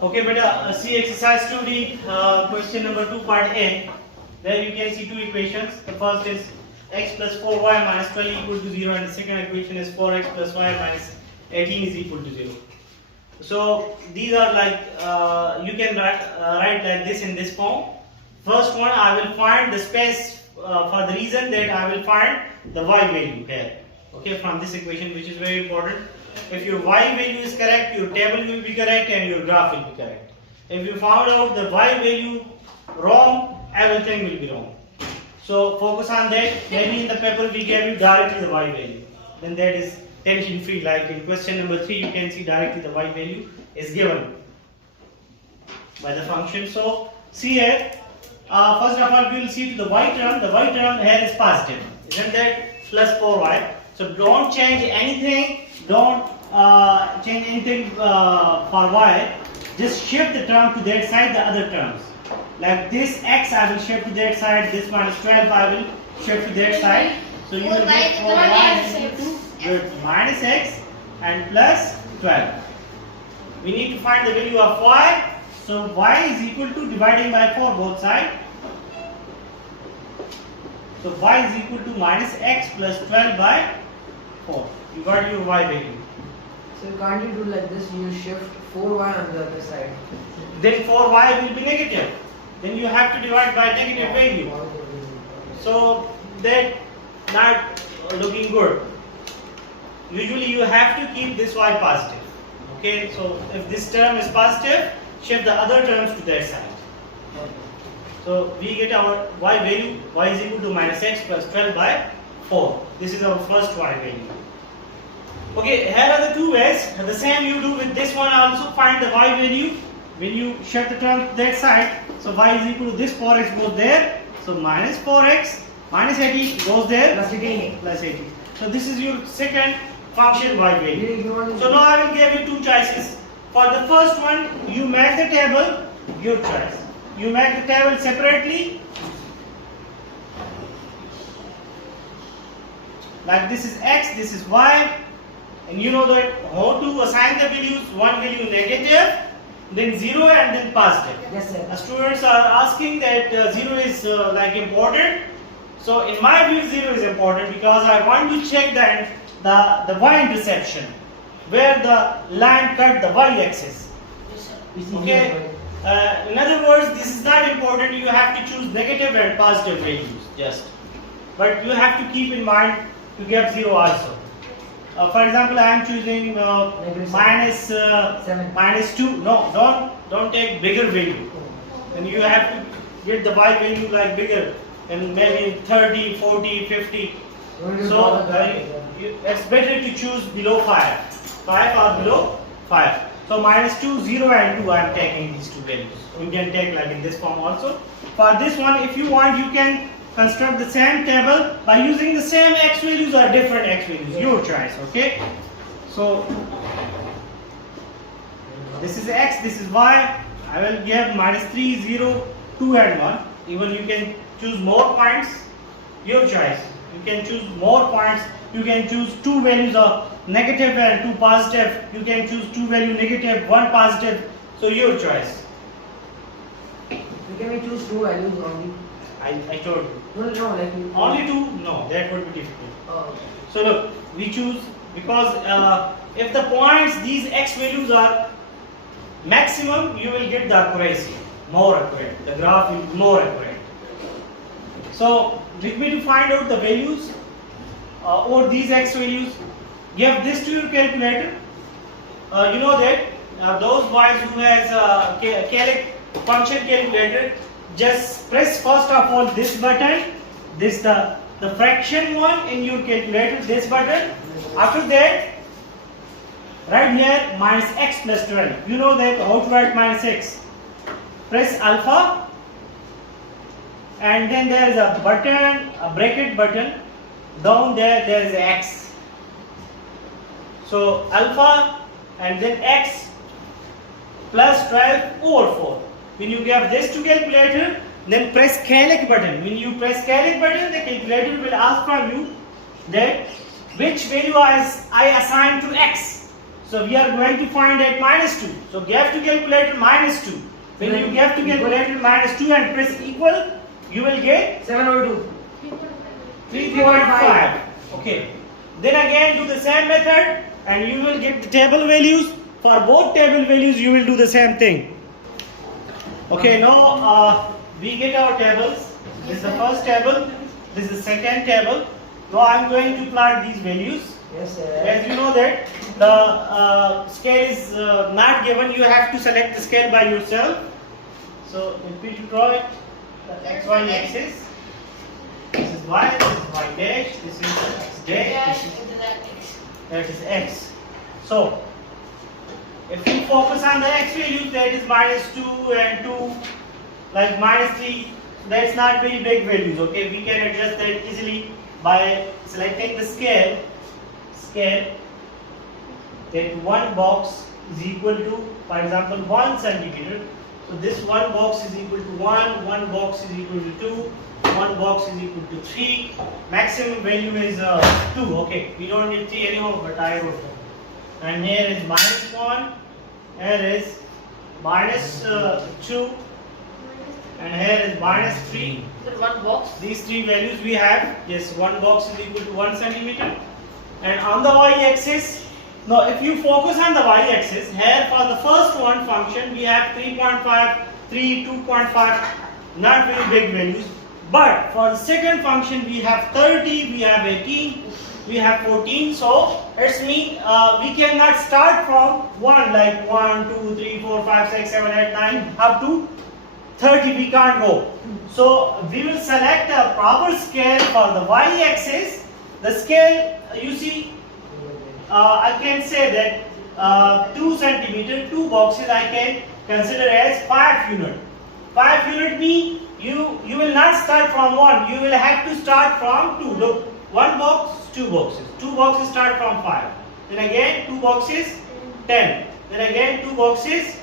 Okay, but see exercise 2D, question number 2, part A. There you can see two equations. The first is x plus 4y minus 12 equal to 0, and the second equation is 4x plus y minus 18 is equal to 0. So these are like you can write like this in this form. First one, I will find the space for the reason that I will find the y value here. Okay, from this equation, which is very important. If your y value is correct, your table will be correct and your graph will be correct. If you found out the y value wrong, everything will be wrong. So focus on that. Maybe in the paper we gave you directly the y value. Then that is tension free. Like in question number 3, you can see directly the y value is given by the function. So see here, first of all we will see to the y term. The y term here is positive, isn't that? Plus 4y. So don't change anything. Don't change anything for y. Just shift the term to that side, the other terms. Like this x I will shift to that side, this minus 12 I will shift to that side. So you will get 4y is equal to minus x and plus 12. We need to find the value of y. So y is equal to dividing by 4 both sides. So y is equal to minus x plus 12 by 4. You got your y value. So can't you do like this? You shift 4y on the other side. Then 4y will be negative. Then you have to divide by negative value. So that not looking good. Usually you have to keep this y positive. Okay, so if this term is positive, shift the other terms to that side. So we get our y value. Y is equal to minus x plus 12 by 4. This is our first y value. Okay, here are the two ways. The same you do with this one also. Find the y value when you shift the term to that side. So y is equal to this 4x goes there. So minus 4x minus 80 goes there. Plus 18. Plus 80. So this is your second function y value. So now I will give you two choices. For the first one, you make the table, your choice. You make the table separately. Like this is x, this is y. And you know that how to assign the values. One value negative, then 0 and then positive. Yes, sir. Students are asking that 0 is like important. So in my view 0 is important because I want to check that the y-interception, where the line cut the y-axis. Okay. In other words, this is not important. You have to choose negative and positive values just. But you have to keep in mind to get 0 also. For example, I am choosing minus 2. No, don't take bigger value. Then you have to get the y value like bigger, and maybe 30, 40, 50. So it's better to choose below 5. 5 or below 5. So minus 2, 0 and 2 I am taking these two values. You can take like in this form also. For this one, if you want, you can construct the same table by using the same x values or different x values. Your choice, okay? So this is x, this is y. I will give minus 3, 0, 2 and 1. Even you can choose more points. Your choice. You can choose more points. You can choose two values of negative and 2 positive. You can choose 2 value negative, 1 positive. So your choice. Can we choose 2 values only? I told you. No, like Only 2? No, that would be difficult. Oh. So look, we choose because if the points, these x values are maximum, you will get the accuracy more accurate. The graph will be more accurate. So let me to find out the values or these x values. Give this to your calculator. You know that those boys who has function calculator, just press first of all this button, this the fraction one in your calculator, this button. After that, right here minus x plus 12. You know that how to write minus x. Press alpha, and then there is a button, a bracket button. Down there is x. So alpha and then x plus 12 over 4. When you give this to calculator, then press calc button. When you press calc button, the calculator will ask from you that which value I assign to x. So we are going to find at minus 2. So have to calculate minus 2. When you have to calculate minus 2 and press equal, you will get 7 over 2. 3.5. Okay. Then again do the same method and you will get the table values. For both table values you will do the same thing. Okay, now we get our tables. This is the first table. This is the second table. Now I am going to plot these values. Yes, sir. As you know that the scale is not given, you have to select the scale by yourself. So let me draw it. The x, y axis. This is y, this is y dash, this is x dash, that is x. So if you focus on the x values, that is minus 2 and 2, like minus 3, that's not very big values. Okay, we can adjust that easily by selecting the scale. That one box is equal to, for example, 1 centimeter. So this one box is equal to 1, one box is equal to 2, one box is equal to 3. Maximum value is 2. Okay, we don't need 3 anymore, but I wrote them. And here is minus 1, here is minus 2, and here is minus 3. One box. These three values we have. Yes, one box is equal to 1 centimeter. And on the y-axis, now if you focus on the y-axis, here for the first one function we have 3.5, 3, 2.5, not very big values. But for the second function we have 30, we have 18, we have 14. So it's mean we cannot start from 1 like 1, 2, 3, 4, 5, 6, 7, 8, 9 up to 30 we can't go. So we will select a proper scale for the y-axis. The scale, you see, I can say that 2 centimeter, 2 boxes I can consider as 5 unit. 5 unit mean you will not start from 1, you will have to start from 2. Look, 1 box, 2 boxes. 2 boxes start from 5. Then again 2 boxes, 10. Then again 2 boxes,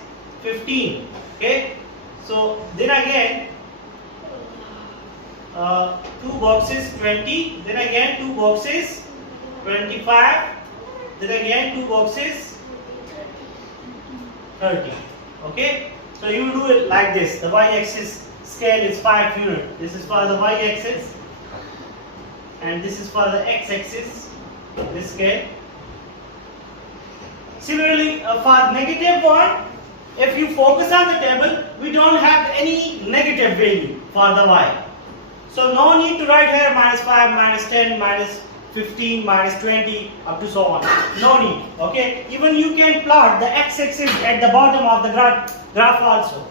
15. Okay. So then again 2 boxes 20, then again 2 boxes 25, then again 2 boxes 30. Okay, so you do it like this. The y-axis scale is 5 unit. This is for the y-axis and this is for the x-axis, this scale. Similarly for negative one, if you focus on the table, we don't have any negative value for the y. So no need to write here minus 5, minus 10, minus 15, minus 20, up to so on. No need. Okay. Even you can plot the x-axis at the bottom of the graph also.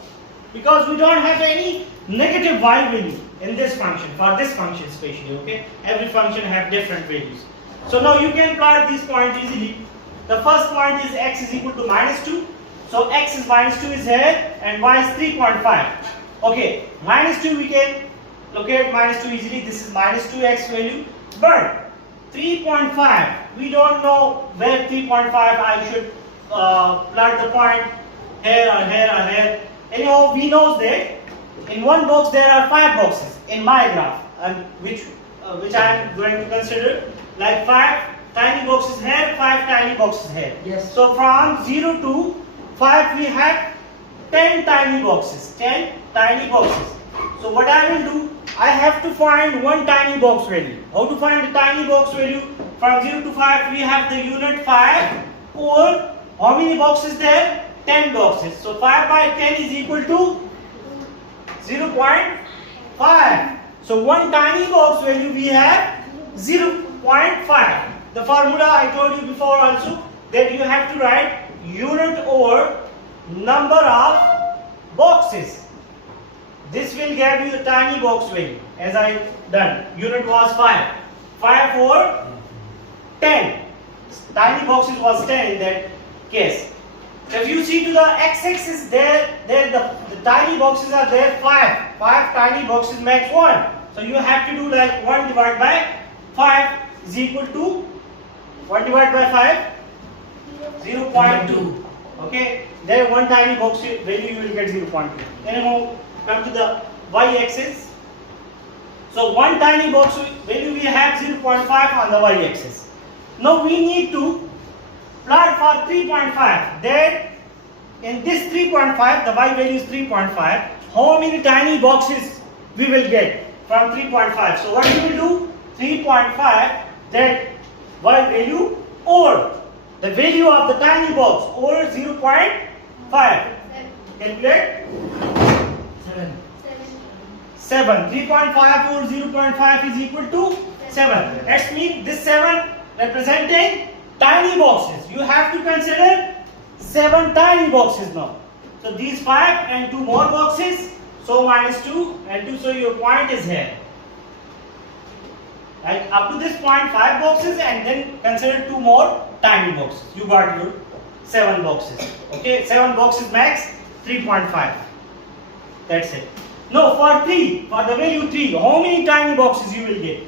Because we don't have any negative y value in this function, for this function especially. Okay. Every function have different values. So now you can plot this point easily. The first point is x is equal to minus 2. So x is minus 2 is here and y is 3.5. Okay. Minus 2 we can locate minus 2 easily. This is minus 2x value. But 3.5, we don't know where 3.5 I should plot the point here or here or here. Anyhow, we know that in one box there are 5 boxes in my graph, and which I am going to consider like 5 tiny boxes here, 5 tiny boxes here. Yes. So from 0 to 5 we have 10 tiny boxes. 10 tiny boxes. So what I will do, I have to find one tiny box value. How to find the tiny box value? From 0 to 5 we have the unit 5 over how many boxes there? 10 boxes. So 5 by 10 is equal to 0.5. So one tiny box value we have 0.5. The formula I told you before also, that you have to write unit over number of boxes. This will give you the tiny box value as I done. Unit was 5. 5 over 10. Tiny boxes was 10 in that case. So if you see to the x-axis there the tiny boxes are there 5. 5 tiny boxes makes 1. So you have to do like 1 divided by 5 is equal to 1 divided by 5 0.2. Okay, there one tiny box value you will get 0.2. Then now come to the y-axis. So one tiny box value we have 0.5 on the y-axis. Now we need to plot for 3.5. That in this 3.5, the y value is 3.5. How many tiny boxes we will get from 3.5? So what we will do? 3.5, that y value over the value of the tiny box over 0.5. Calculate. 7. 3.5 over 0.5 is equal to 7. Let's mean this 7 representing tiny boxes. You have to consider 7 tiny boxes now. So these 5 and 2 more boxes. So minus 2 and 2. So your point is here. Right? Up to this point 5 boxes and then consider 2 more tiny boxes. You got your 7 boxes. Okay, 7 boxes max 3.5. That's it. No, for 3, for the value 3, how many tiny boxes you will get?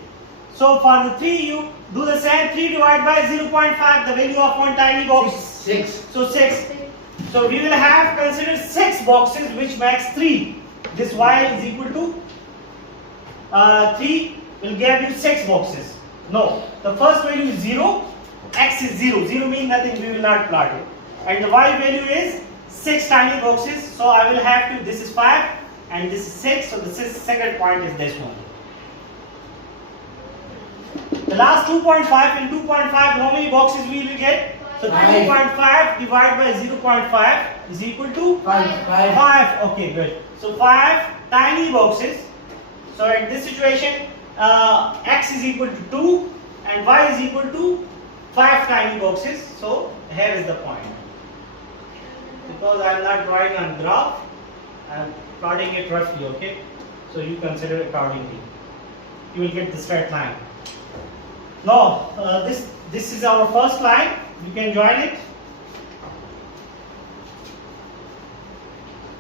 So for the 3, you do the same. 3 divided by 0.5, the value of one tiny box. 6. So 6. So we will have considered 6 boxes which makes 3. This y is equal to 3 will give you 6 boxes. No, the first value is 0, x is 0. 0 means nothing, we will not plot it. And the y value is 6 tiny boxes. So I will have to, this is 5 and this is 6. So the second point is this one. The last 2.5 in 2.5, how many boxes we will get? So 2.5 divided by 0.5 is equal to 5. Okay, good. So 5 tiny boxes. So at this situation, x is equal to 2 and y is equal to 5 tiny boxes. So here is the point. Because I am not drawing on graph, I am plotting it roughly. Okay, so you consider accordingly. You will get the straight line. Now this is our first line. You can join it.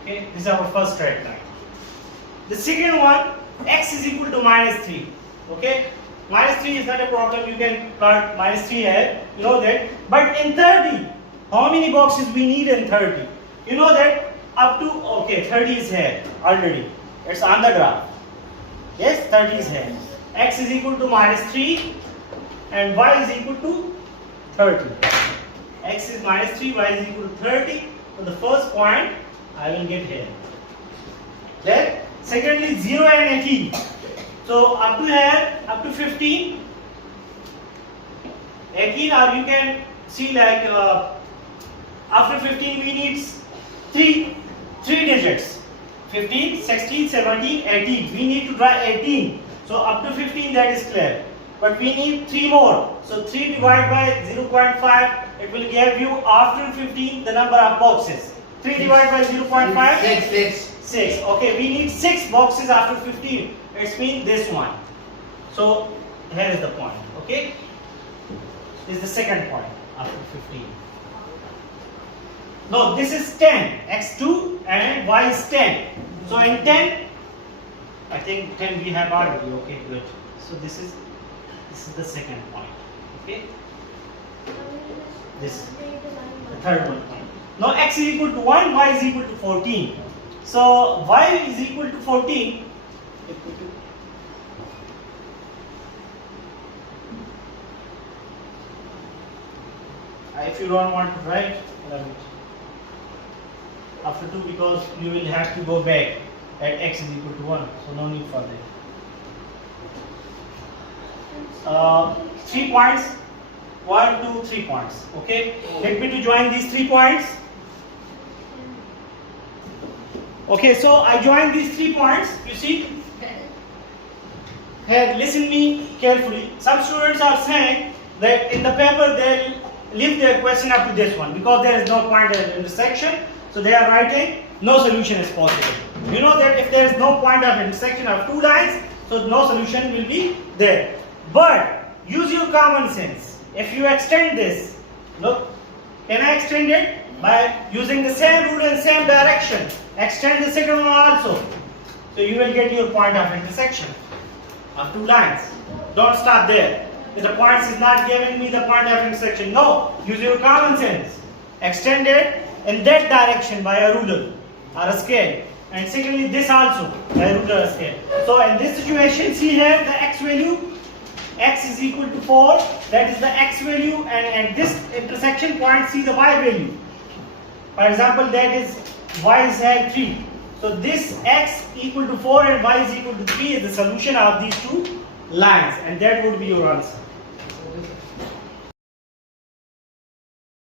Okay, this is our first straight line. The second one, x is equal to minus 3. Okay, minus 3 is not a problem. You can plot minus 3 here. You know that. But in 30, how many boxes we need in 30? You know that up to, okay, 30 is here already. It's on the graph. Yes, 30 is here. X is equal to minus 3 and y is equal to 30. X is minus 3, y is equal to 30. So the first point I will get here. Then secondly 0 and 18. So up to here, up to 15. 18, or you can see like after 15 we need 3 digits. 15, 16, 17, 18. We need to draw 18. So up to 15 that is clear. But we need 3 more. So 3 divided by 0.5, it will give you after 15 the number of boxes. 3 divided by 0.5? 6. Okay, we need 6 boxes after 15. It means this one. So here is the point. Okay? This is the second point after 15. No, this is 10. X2 and y is 10. So in 10, I think 10 we have already. Okay, good. So this is the second point. Okay? This is the third one. Now x is equal to 1, y is equal to 14. So y is equal to 14. If you don't want to write, after 2, because you will have to go back at x is equal to 1. So no need for that. 3 points. 1, 2, 3 points. Okay. Let me to join these 3 points. Okay, so I join these 3 points. You see? Here, listen me carefully. Some students are saying that in the paper they'll leave their question up to this one because there is no point of intersection. So they are writing no solution is possible. You know that if there is no point of intersection of 2 lines, so no solution will be there. But use your common sense. If you extend this, look, can I extend it? By using the same rule and same direction. Extend the second one also. So you will get your point of intersection of 2 lines. Don't stop there. If the points is not giving me the point of intersection. No, use your common sense. Extend it in that direction by a ruler or a scale. And secondly, this also by a ruler or scale. So in this situation, see here the x value x is equal to 4, that is the x value, and at this intersection point see the y value. For example, that is y is at 3. So this x equal to 4 and y is equal to 3 is the solution of these two lines, and that would be your answer. Okay, sir.